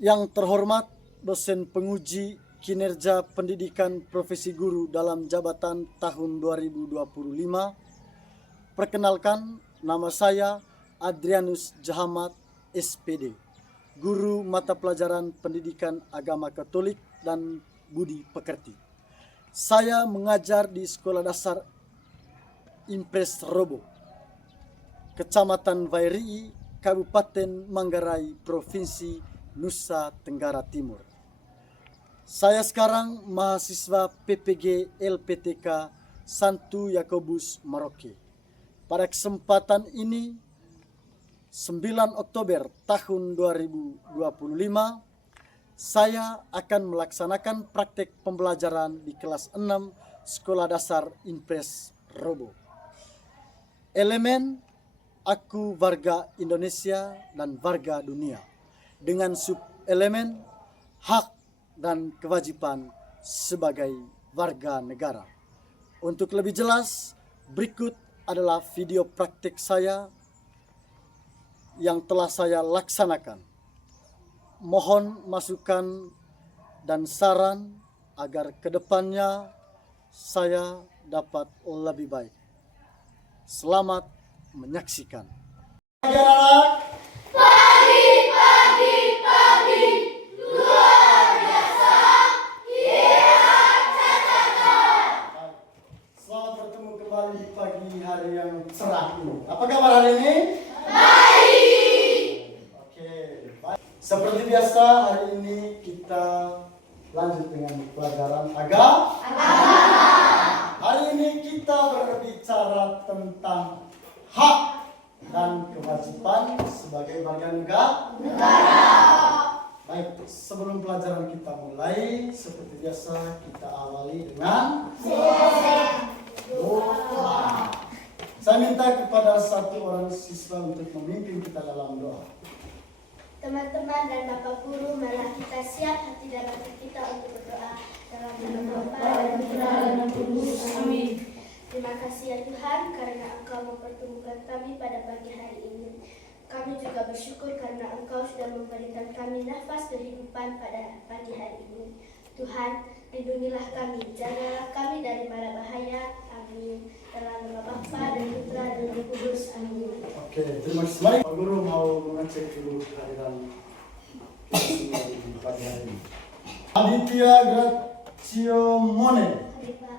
Yang terhormat dosen penguji kinerja pendidikan profesi guru dalam jabatan tahun 2025. Perkenalkan, nama saya Adrianus Jahamat, SPD, guru mata pelajaran pendidikan agama Katolik dan budi pekerti. Saya mengajar di Sekolah Dasar Impres Robo, Kecamatan Vairii, Kabupaten Manggarai, Provinsi Nusa Tenggara Timur. Saya sekarang mahasiswa PPG LPTK Santo Yakobus Merauke. Pada kesempatan ini 9 Oktober tahun 2025 saya akan melaksanakan praktek pembelajaran di kelas 6 Sekolah Dasar Impres Robo. Elemen aku warga Indonesia dan warga dunia, dengan sub-elemen hak dan kewajiban sebagai warga negara. Untuk lebih jelas, berikut adalah video praktik saya yang telah saya laksanakan. Mohon masukan dan saran agar kedepannya saya dapat lebih baik. Selamat menyaksikan. Anak-anak, Pagi, luar biasa, selamat bertemu kembali di pagi hari yang cerah ini. Apa kabar hari ini? baik. Oke, baik. Seperti biasa hari ini kita lanjut dengan pelajaran agama. Hari ini kita berbicara tentang hak dan kewajiban sebagai warga negara. Baik, sebelum pelajaran kita mulai, seperti biasa kita awali dengan doa. Saya minta kepada satu orang siswa untuk memimpin kita dalam doa. Teman-teman dan Bapak Guru, marilah kita siap hati dan hati kita untuk berdoa dalam nama Bapa dan Putra dan Roh Kudus. Amin. Terima kasih ya Tuhan karena Engkau mempertemukan kami pada pagi hari ini. Kami juga bersyukur karena Engkau sudah memberikan kami nafas kehidupan pada pagi hari ini. Tuhan, lindungilah kami, jagalah kami dari mara bahaya. Amin. Dalam nama Bapa dan Putra dan Roh Kudus. Amin. Oke, terima kasih. Mari Pak Guru mau mengecek dulu kehadiran kita semua di pagi hari ini. Aditya Gracio Mone, Hadir Pak.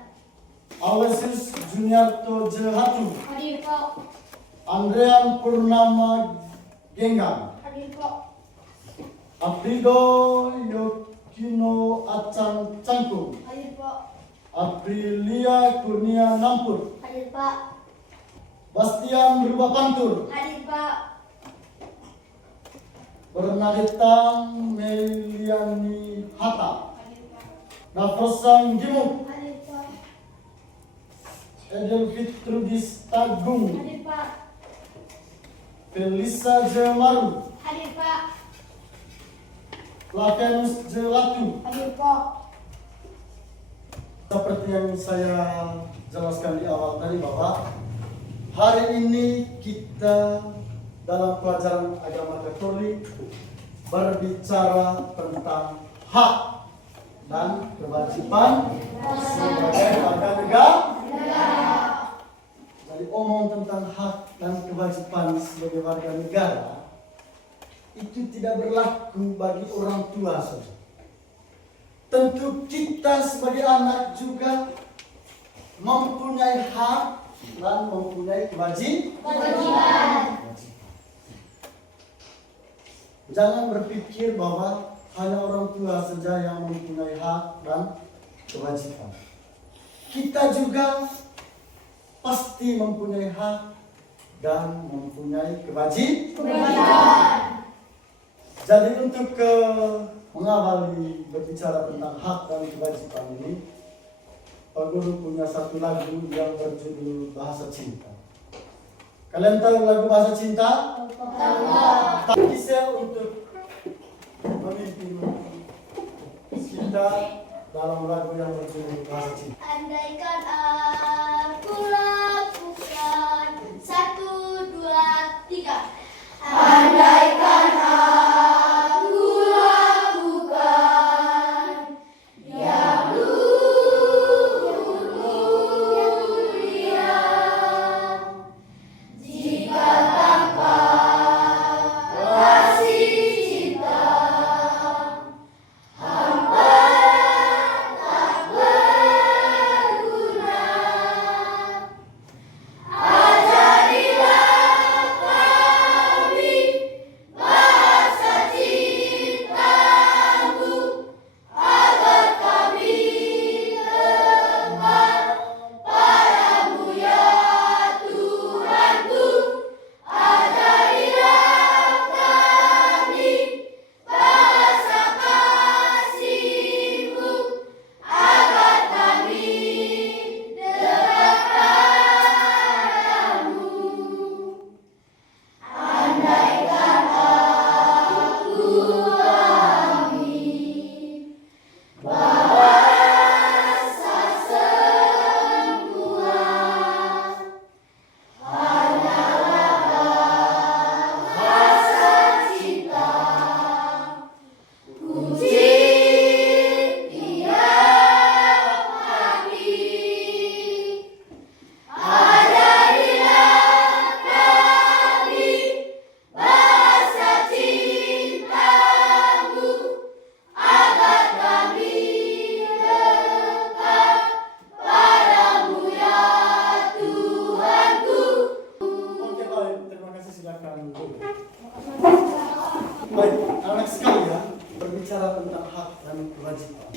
Aloysius Juniarto Jehatu, Hadir Pak. Andrean Purnama Genggang, Hadir Pak. Aprido Yokino Acan Cangkung, Hadir Pak. Aprilia Kurnia Nampur, Hadir Pak. Bastian Berubah Pantur, Hadir Pak. Bernadetta Meliani Hatta, Hadir Pak. Nafosang Gimuk, Hadir Pak. Edelfitrudis Tagung, Hadir Pak. Felisa Jemaru, Hadir Pak. Flavianus Jelatu. Hadir Pak. Seperti yang saya jelaskan di awal tadi bahwa hari ini kita dalam pelajaran agama Katolik berbicara tentang hak dan kewajiban sebagai warga negara. Jadi omong tentang hak dan kewajiban sebagai warga negara itu tidak berlaku bagi orang tua saja. Tentu kita sebagai anak juga mempunyai hak dan mempunyai kewajiban. Jangan berpikir bahwa hanya orang tua saja yang mempunyai hak dan kewajiban. Kita juga pasti mempunyai hak dan mempunyai kewajiban. Jadi untuk mengawali berbicara tentang hak dan kewajiban ini, Pak Guru punya satu lagu yang berjudul Bahasa Cinta. Kalian tahu lagu Bahasa Cinta? Tahu. Bisa untuk memimpin kita dalam lagu yang berjudul Bahasa Cinta. Andaikan aku lakukan 1, 2, 3. Andaikan aku lakukan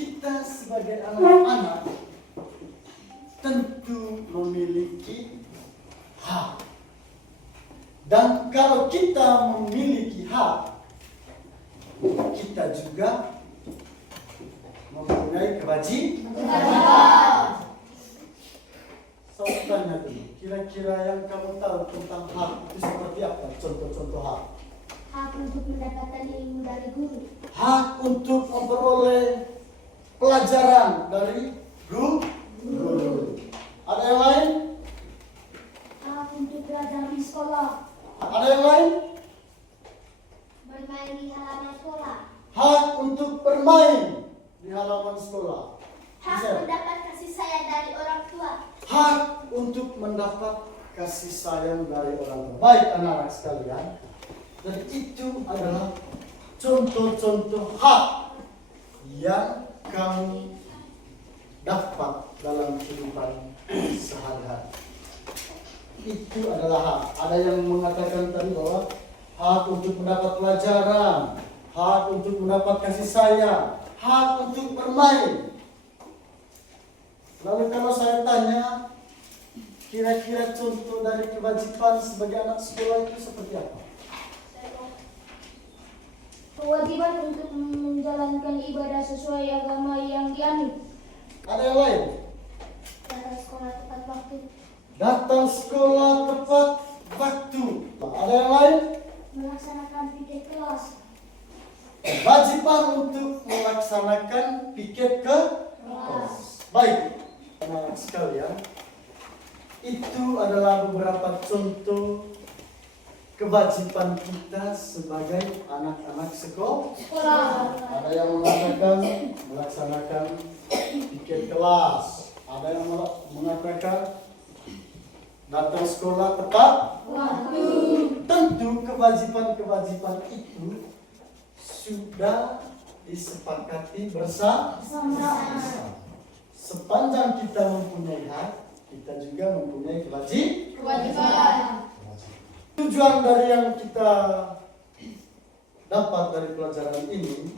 kita sebagai anak-anak tentu memiliki hak. Dan kalau kita memiliki hak, kita juga mempunyai kewajiban. Saya tanya dulu, kira-kira yang kamu tahu tentang hak itu seperti apa? Contoh-contoh hak. Hak untuk mendapatkan ilmu dari guru. Hak untuk memperoleh pelajaran dari guru. Ada yang lain? Hak untuk belajar di sekolah. Ada yang lain? Bermain di halaman sekolah. Hak untuk bermain di halaman sekolah. Hak Bisa? mendapat kasih sayang dari orang tua. Hak untuk mendapat kasih sayang dari orang tua. Baik anak-anak sekalian, dan itu adalah contoh-contoh hak yang kamu dapat dalam kehidupan sehari-hari. Itu adalah hak. Ada yang mengatakan tadi bahwa hak untuk mendapat pelajaran, hak untuk mendapat kasih sayang, hak untuk bermain. Lalu kalau saya tanya, kira-kira contoh dari kewajiban sebagai anak sekolah itu seperti apa? Kewajiban untuk menjalankan ibadah sesuai agama yang dianut. Ada yang lain? Datang sekolah tepat waktu. Datang sekolah tepat waktu. Ada yang lain? Melaksanakan piket kelas. Kewajiban untuk melaksanakan piket kelas. Baik, anak-anak sekalian, itu adalah beberapa contoh kewajiban kita sebagai anak-anak sekolah. Ada yang mengatakan melaksanakan piket kelas. Ada yang mengatakan datang sekolah tepat waktu. Tentu kewajiban-kewajiban itu sudah disepakati bersama. Sepanjang kita mempunyai hak, kita juga mempunyai kewajiban. Tujuan dari yang kita dapat dari pelajaran ini,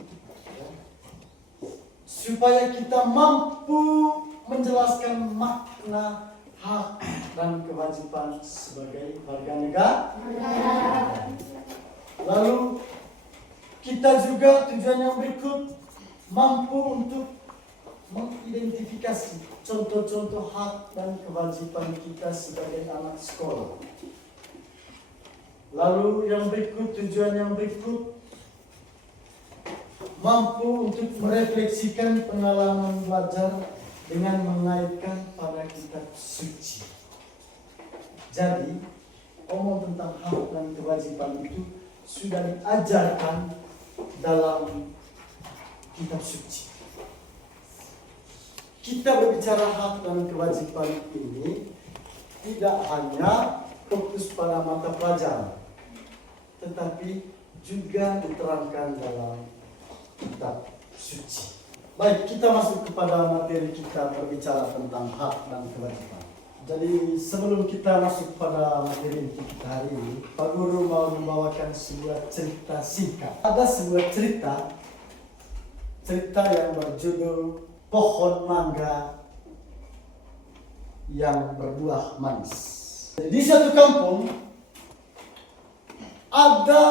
supaya kita mampu menjelaskan makna hak dan kewajiban sebagai warga negara. Lalu kita juga tujuan yang berikut mampu untuk mengidentifikasi contoh-contoh hak dan kewajiban kita sebagai anak sekolah. Lalu yang berikut, tujuan yang berikut mampu untuk merefleksikan pengalaman belajar dengan mengaitkan pada kitab suci. Jadi, omong tentang hak dan kewajiban itu sudah diajarkan dalam kitab suci. Kita berbicara hak dan kewajiban ini tidak hanya fokus pada mata pelajaran, tetapi juga diterangkan dalam kitab suci. Baik, kita masuk kepada materi kita berbicara tentang hak dan kewajiban. Jadi sebelum kita masuk pada materi kita hari ini, Pak Guru mau membawakan sebuah cerita singkat. Ada sebuah cerita yang berjudul Pohon Mangga yang Berbuah Manis. Di suatu kampung ada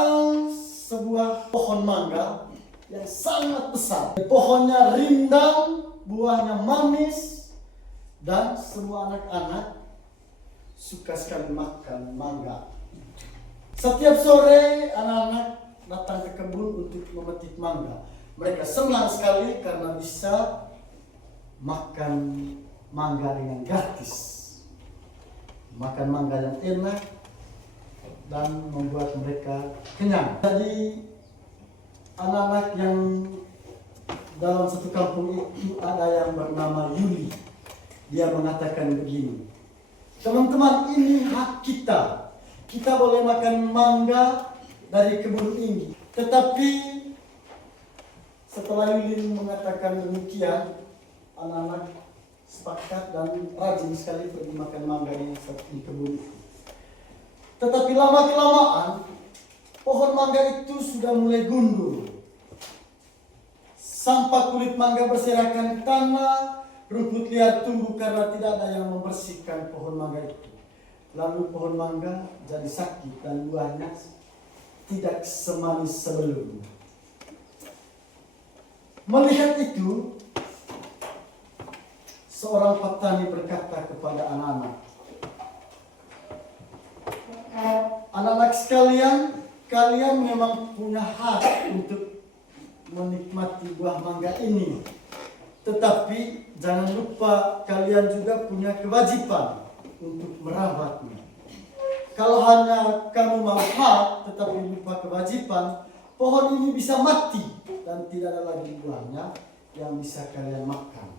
sebuah pohon mangga yang sangat besar. Pohonnya rindang, buahnya manis, dan semua anak-anak suka sekali makan mangga. Setiap sore anak-anak datang ke kebun untuk memetik mangga. Mereka senang sekali karena bisa makan mangga dengan gratis. Makan mangga yang enak dan membuat mereka kenyang. Jadi anak-anak yang dalam satu kampung itu ada yang bernama Yuli. Dia mengatakan begini, teman-teman, ini hak kita. Kita boleh makan mangga dari kebun ini. Tetapi setelah Yuli mengatakan demikian, anak-anak sepakat dan rajin sekali pergi makan mangga di kebun itu. Tetapi lama-kelamaan pohon mangga itu sudah mulai gundul. Sampah kulit mangga berserakan di tanah, rumput liar tumbuh karena tidak ada yang membersihkan pohon mangga itu. Lalu pohon mangga jadi sakit dan buahnya tidak semanis sebelumnya. Melihat itu, seorang petani berkata kepada anak-anak, "Anak-anak sekalian, kalian memang punya hak untuk menikmati buah mangga ini. Tetapi jangan lupa kalian juga punya kewajiban untuk merawatnya. Kalau hanya kamu mau hak tetapi lupa kewajiban, pohon ini bisa mati dan tidak ada lagi buahnya yang bisa kalian makan."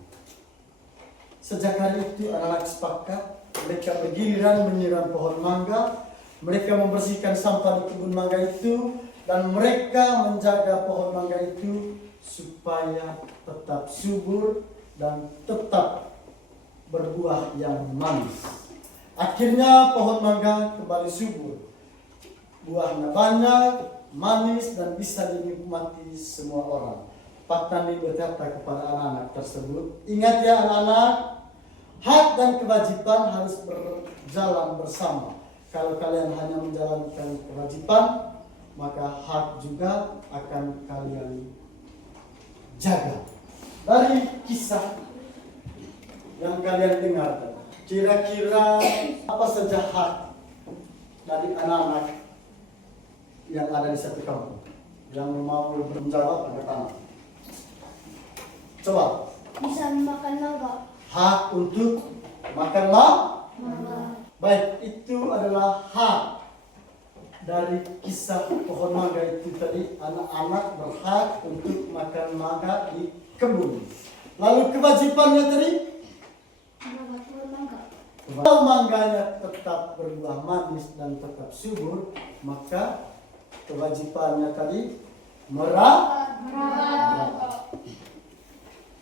Sejak hari itu anak-anak sepakat, mereka bergiliran menyiram pohon mangga, mereka membersihkan sampah di kebun mangga itu, dan mereka menjaga pohon mangga itu supaya tetap subur dan tetap berbuah yang manis. Akhirnya pohon mangga kembali subur. Buahnya banyak, manis, dan bisa dinikmati semua orang. Petani berkata kepada anak-anak tersebut, "Ingat ya anak-anak, hak dan kewajiban harus berjalan bersama. Kalau kalian hanya menjalankan kewajiban, maka hak juga akan kalian jaga." Dari kisah yang kalian dengar, kira-kira apa saja hak dari anak-anak yang ada di satu kampung? Yang mau menjawab angkat tangan. Coba. Bisa makan mangga. Hak untuk makan mangga. Baik, itu adalah hak dari kisah pohon mangga itu tadi. Anak-anak berhak untuk makan mangga di kebun. Lalu kewajibannya tadi? Kalau mangganya tetap berbuah manis dan tetap subur, maka kewajibannya tadi merawat.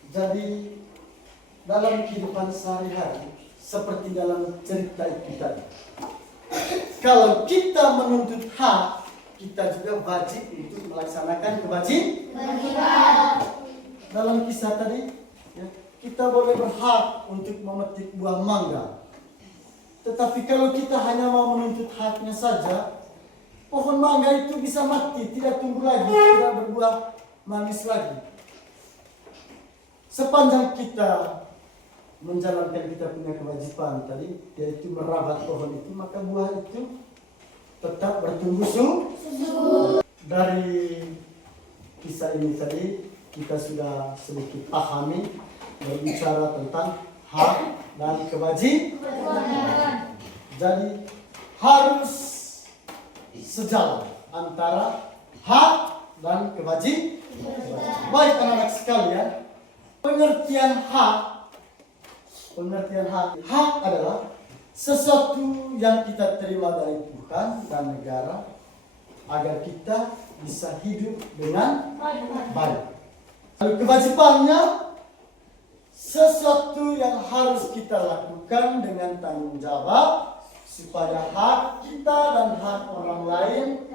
Jadi dalam kehidupan sehari-hari, seperti dalam cerita itu tadi, kalau kita menuntut hak, kita juga wajib untuk melaksanakan kewajiban. Dalam kisah tadi, ya, kita boleh berhak untuk memetik buah mangga. Tetapi kalau kita hanya mau menuntut haknya saja, pohon mangga itu bisa mati, tidak tumbuh lagi, tidak berbuah manis lagi. Sepanjang kita menjalankan kita punya kewajiban tadi, yaitu merawat pohon itu, maka buah itu tetap bertumbuh subur. Dari kisah ini tadi kita sudah sedikit pahami, berbicara tentang hak dan kewajiban. Jadi harus sejalan antara hak dan kewajiban. Baik anak-anak sekalian, pengertian hak adalah sesuatu yang kita terima dari Tuhan dan negara agar kita bisa hidup dengan baik. Lalu kewajibannya sesuatu yang harus kita lakukan dengan tanggung jawab supaya hak kita dan hak orang lain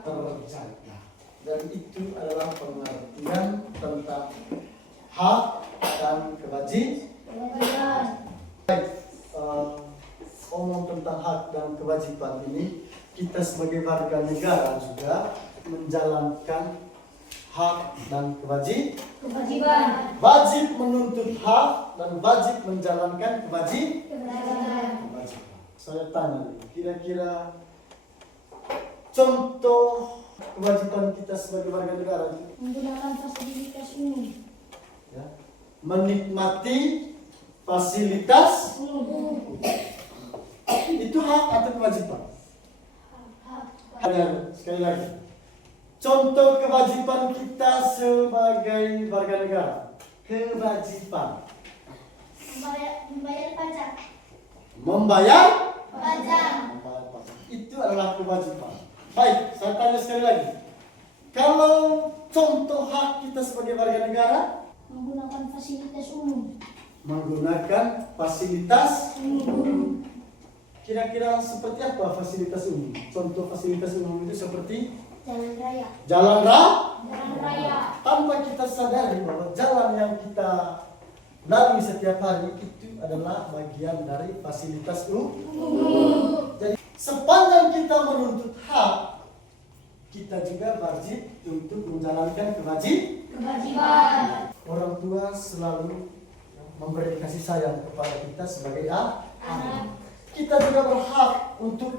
terjaga. Dan itu adalah pengertian tentang hak dan kewajiban. Baik, ngomong tentang hak dan kewajiban ini, kita sebagai warga negara juga menjalankan hak dan kewajiban. Wajib menuntut hak dan wajib menjalankan kewajiban. Saya tanya, kira-kira contoh kewajiban kita sebagai warga negara itu? Menggunakan fasilitas umum. Ya, menikmati fasilitas umum. Itu hak atau kewajiban? Sekali lagi, contoh kewajiban kita sebagai warga negara. Kewajiban Membayar pajak. Membayar Pajak. itu adalah kewajiban. Baik, saya tanya sekali lagi. Kalau contoh hak kita sebagai warga negara? Menggunakan fasilitas umum. Menggunakan fasilitas umum. Kira-kira seperti apa fasilitas umum? Contoh fasilitas umum itu seperti? Jalan raya. Jalan Jalan raya. tanpa kita sadari bahwa jalan yang kita lalui setiap hari itu adalah bagian dari fasilitas umum. Jadi sepanjang kita menuntut hak, kita juga wajib untuk menjalankan kewajiban. Orang tua selalu memberi kasih sayang kepada kita sebagai anak. Kita juga berhak untuk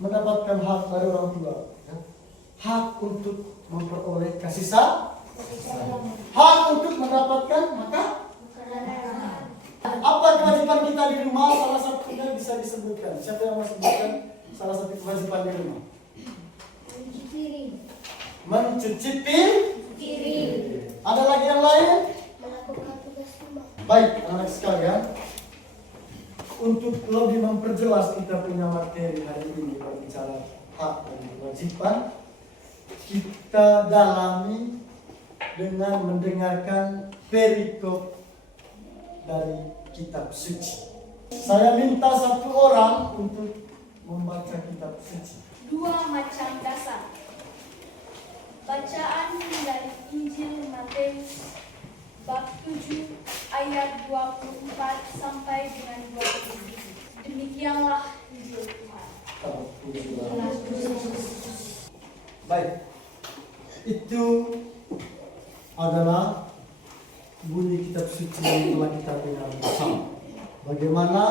mendapatkan hak dari orang tua. Hak untuk memperoleh kasih sayang. Hak untuk mendapatkan makan. Apa kewajiban kita di rumah? Salah satunya bisa disebutkan. Siapa yang mau sebutkan salah satu kewajiban di rumah? Mencuci piring. Ada lagi yang lain? Melakukan tugas rumah. Baik, anak sekalian. Untuk lebih memperjelas kita punya materi hari ini berbicara hak dan kewajiban, kita dalami dengan mendengarkan perikop dari kitab suci. Saya minta satu orang untuk membaca kitab suci. 2 macam dasar. Bacaan dari Injil Matius bab 7 ayat 24 sampai dengan 27. Demikianlah Injil Tuhan. Baik, itu adalah bunyi kitab suci yang telah kita dengar bersama. Bagaimana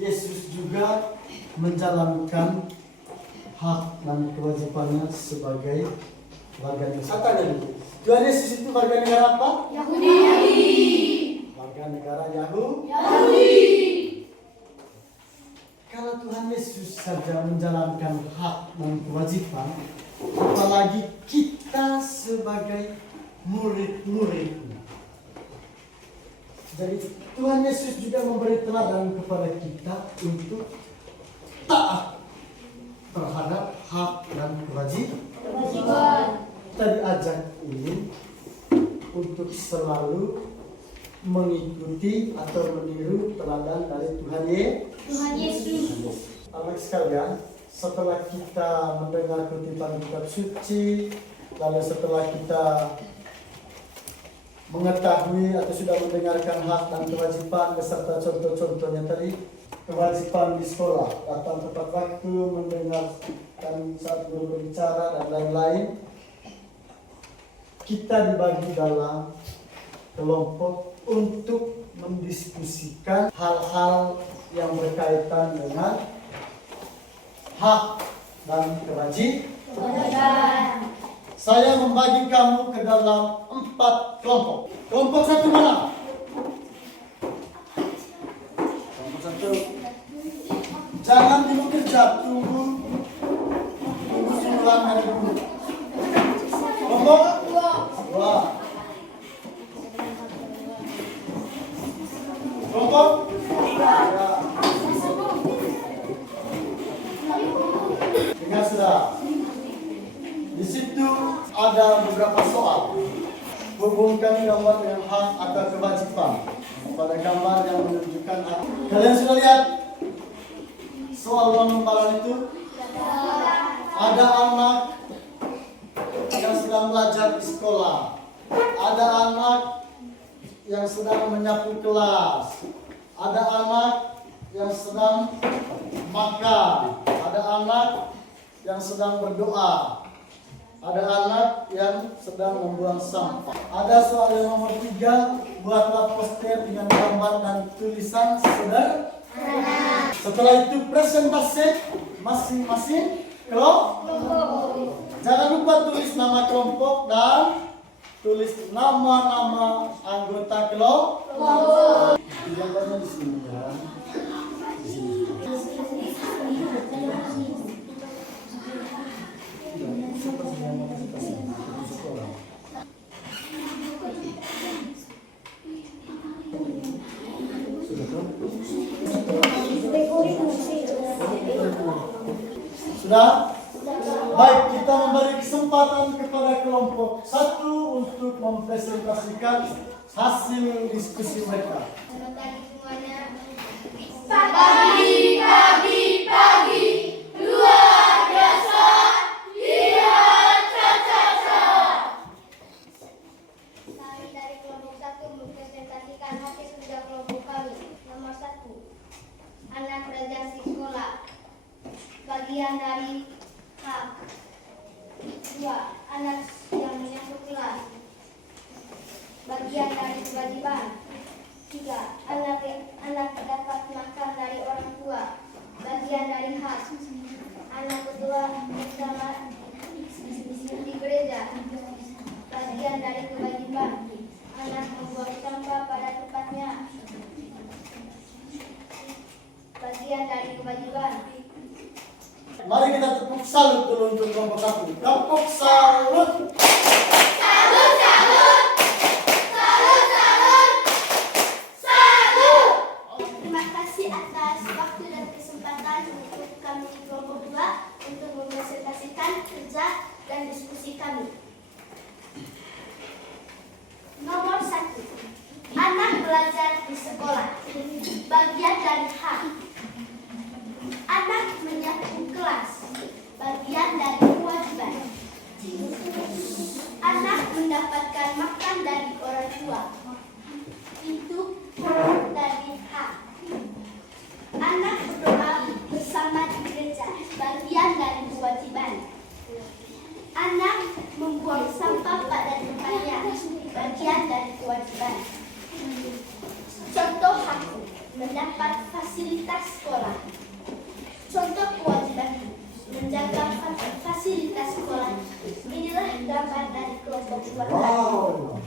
Yesus juga menjalankan hak dan kewajibannya sebagai warga negara. Katanya dulu, Tuhan Yesus itu warga negara apa? Yahudi. Warga negara Yahudi. Kalau Tuhan Yesus saja menjalankan hak dan kewajiban, apalagi kita sebagai murid-muridnya. Jadi Tuhan Yesus juga memberi teladan kepada kita untuk taat terhadap hak dan kewajiban. Kita diajak ini untuk selalu mengikuti atau meniru teladan dari Tuhan Yesus. Anak sekalian, setelah kita mendengar kutipan kitab suci, lalu setelah kita mengetahui atau sudah mendengarkan hak dan kewajiban beserta contoh-contohnya tadi, kewajiban di sekolah, datang tepat waktu, mendengarkan saat guru berbicara dan lain-lain, kita dibagi dalam kelompok untuk mendiskusikan hal-hal yang berkaitan dengan hak dan kewajiban. Saya membagi kamu ke dalam 4 kelompok. Kelompok satu mana? Kelompok satu. Jangan dulu kerja, tunggu suruhan hari dulu. Kelompok 2. Kelompok 3. Dengar sudah. Di situ ada beberapa soal. Hubungkan gambar dengan hak atau kewajiban pada gambar yang menunjukkan hak. Kalian sudah lihat soal lembaran itu? Ada anak yang sedang belajar di sekolah. Ada anak yang sedang menyapu kelas. Ada anak yang sedang makan. Ada anak yang sedang berdoa. Ada anak yang sedang membuang sampah. Ada soal yang nomor 3, buatlah poster dengan gambar dan tulisan sederhana. Setelah itu presentasi masing-masing kelompok. Jangan lupa tulis nama kelompok dan tulis nama-nama anggota kelompok. Gambarnya di sini ya. Di sini. Sudah? Baik, kita memberi kesempatan kepada kelompok 1 untuk mempresentasikan hasil diskusi mereka. Selamat pagi semuanya. Pagi, luar biasa. kelompok 1 mempresentasikan hasil kerja kelompok kami. Nomor 1. Anak belajar di sekolah. Bagian dari hak. 2. Anak yang menyambut kelas. Bagian dari kewajiban. 3. Anak dapat makan dari orang tua. Bagian dari hak. Anak berdoa bersama di gereja. Bagian dari kewajiban. Anak membuang sampah pada tempatnya. Bagian dari kewajiban. Mari kita tepuk salut dulu untuk kelompok 1. Tepuk salut. Terima kasih atas waktu dan kesempatan untuk kami di kelompok 2 untuk mempresentasikan kerja dan diskusi kami. Nomor 1. Anak belajar di sekolah. Bagian dari hak. Anak menyatu kelas. Bagian dari kewajiban. Anak mendapatkan makan dari orang tua. Itu dari hak. Anak berdoa bersama di gereja. Bagian dari kewajiban. Anak membuang sampah pada tempatnya. Bagian dari kewajiban. Contoh hak, mendapat fasilitas sekolah. Contoh kewajiban, menjaga fasilitas sekolah. Inilah gambar dari kelompok 2. Wow.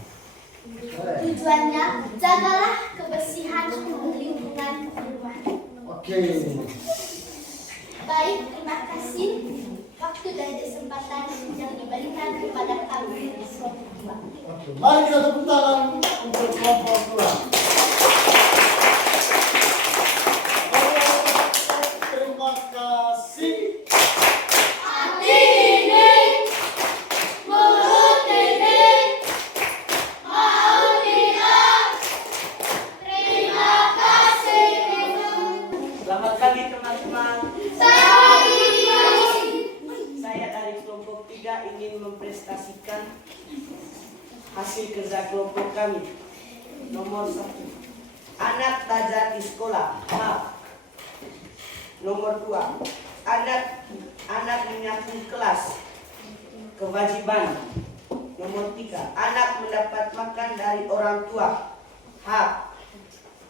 Tujuannya, jagalah kebersihan lingkungan rumah. Oke. Baik, terima kasih waktu dan kesempatan yang diberikan kepada kami di kelompok 2. Oke. Mari kita tepuk tangan untuk kelompok 2. Terima kasih. Hati ini, mulut ini, mau tidak. Terima kasih. Selamat pagi teman-teman. Saya dari kelompok 3 ingin mempresentasikan hasil kerja kelompok kami. Nomor 1. Anak belajar di sekolah. Hak. Nomor 2. Anak menyatu kelas. Kewajiban. Nomor 3. Anak mendapat makan dari orang tua. Hak.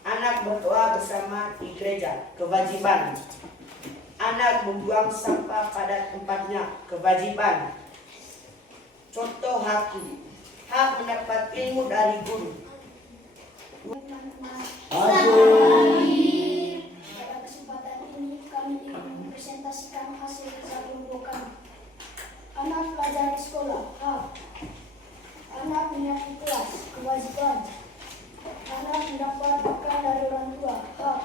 Anak berdoa bersama di gereja. Kewajiban. Anak membuang sampah pada tempatnya. Kewajiban. Contoh hak. Hak mendapat ilmu dari guru. Pada kesempatan ini kami ingin mempresentasikan hasil kerja kelompok kami. Anak belajar di sekolah. Hak. Anak menyatu kelas. Kewajiban. Anak mendapat makan dari orang tua. Hak.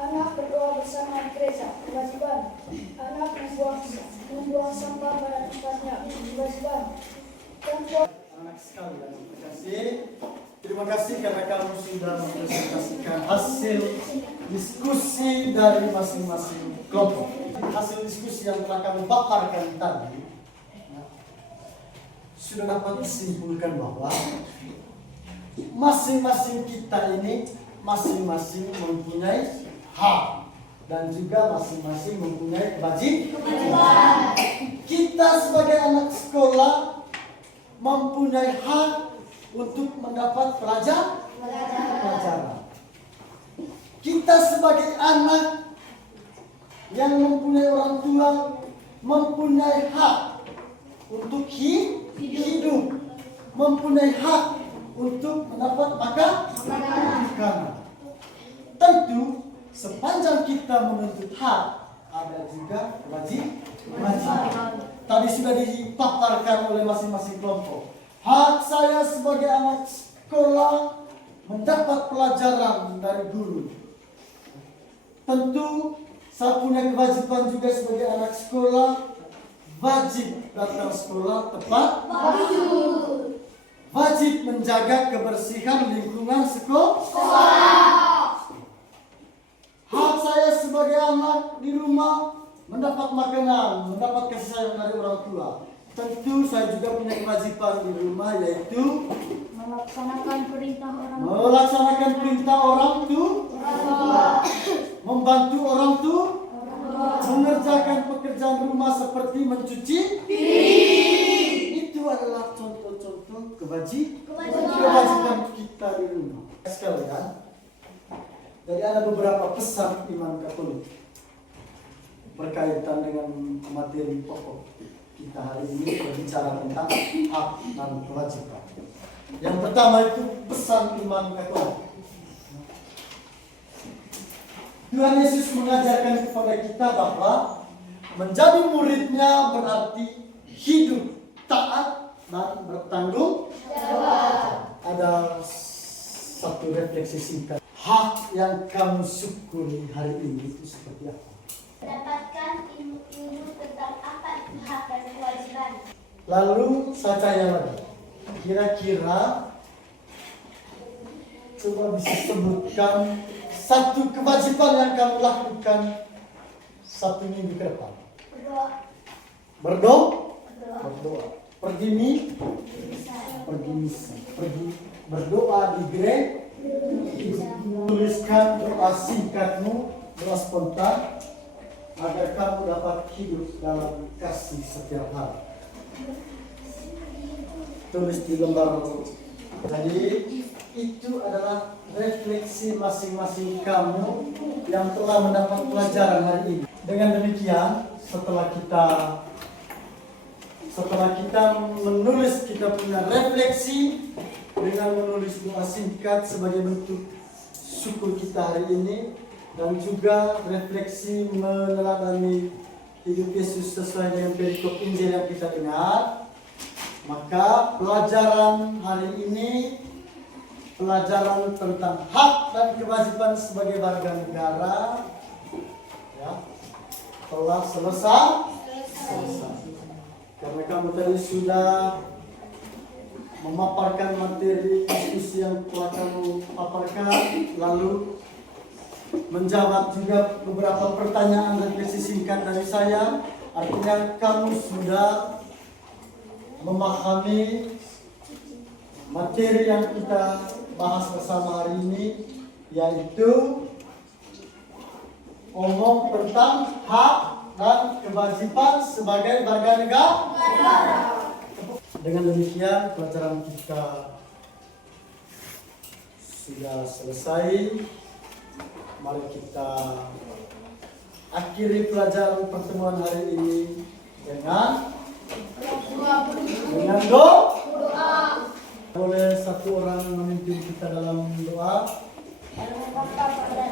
Anak berdoa bersama di gereja. Kewajiban. Anak membuang sampah pada tempatnya. Kewajiban. Contoh. Anak sekalian, terima kasih. Terima kasih karena kamu sudah mempresentasikan hasil diskusi dari masing-masing kelompok. Hasil diskusi yang telah kami paparkan tadi sudah dapat disimpulkan bahwa masing-masing kita ini masing-masing mempunyai hak dan juga masing-masing mempunyai kewajiban. Kita sebagai anak sekolah mempunyai hak untuk mendapat pelajaran. Kita sebagai anak yang mempunyai orang tua mempunyai hak untuk hidup, mempunyai hak untuk mendapat makanan. Tentu sepanjang kita menuntut hak ada juga kewajiban. Tadi sudah dipaparkan oleh masing-masing kelompok. Hak saya sebagai anak sekolah mendapat pelajaran dari guru. Tentu saya punya kewajiban juga sebagai anak sekolah. Wajib datang sekolah tepat waktu. Wajib menjaga kebersihan lingkungan sekolah. Hak saya sebagai anak di rumah mendapat makanan, mendapat kasih sayang dari orang tua. Tentu saya juga punya kewajiban di rumah, yaitu Melaksanakan perintah orang Melaksanakan perintah orang tua. Membantu orang tua. Mengerjakan pekerjaan rumah seperti mencuci piring. Itu adalah contoh-contoh kewajiban kita di rumah. Sekalian, jadi ada beberapa pesan iman Katolik berkaitan dengan materi pokok kita hari ini, berbicara tentang hak dan kewajiban. Yang pertama itu pesan iman Katolik. Tuhan Yesus mengajarkan kepada kita bahwa menjadi muridnya berarti hidup taat dan bertanggung jawab. Ada satu refleksi singkat. Hak yang kamu syukuri hari ini itu seperti apa? Mendapatkan ilmu tentang apa itu hak dan kewajiban. Lalu saya tanya lagi, kira-kira coba bisa sebutkan satu kewajiban yang kamu lakukan satu minggu ke depan. Berdoa. Pergi misa. Berdoa di gereja. Tuliskan doa singkatmu, doa spontan, agar kamu dapat hidup dalam kasih setiap hari. Tulis di lembar. Jadi itu adalah refleksi masing-masing kamu yang telah mendapat pelajaran hari ini. Dengan demikian, setelah kita menulis, kita punya refleksi dengan menulis doa singkat sebagai bentuk syukur kita hari ini, dan juga refleksi meneladani hidup Yesus sesuai dengan perikop Injil yang kita dengar. Maka pelajaran hari ini, pelajaran tentang hak dan kewajiban sebagai warga negara, ya, telah selesai. Karena kamu tadi sudah memaparkan materi diskusi yang telah kamu paparkan, lalu menjawab juga beberapa pertanyaan refleksi singkat dari saya. Artinya kamu sudah memahami materi yang kita bahas bersama hari ini, yaitu omong tentang hak dan kewajiban sebagai warga negara. Dengan demikian pelajaran kita sudah selesai. Mari kita akhiri pelajaran pertemuan hari ini dengan doa. Boleh satu orang memimpin kita dalam doa. Bapa pada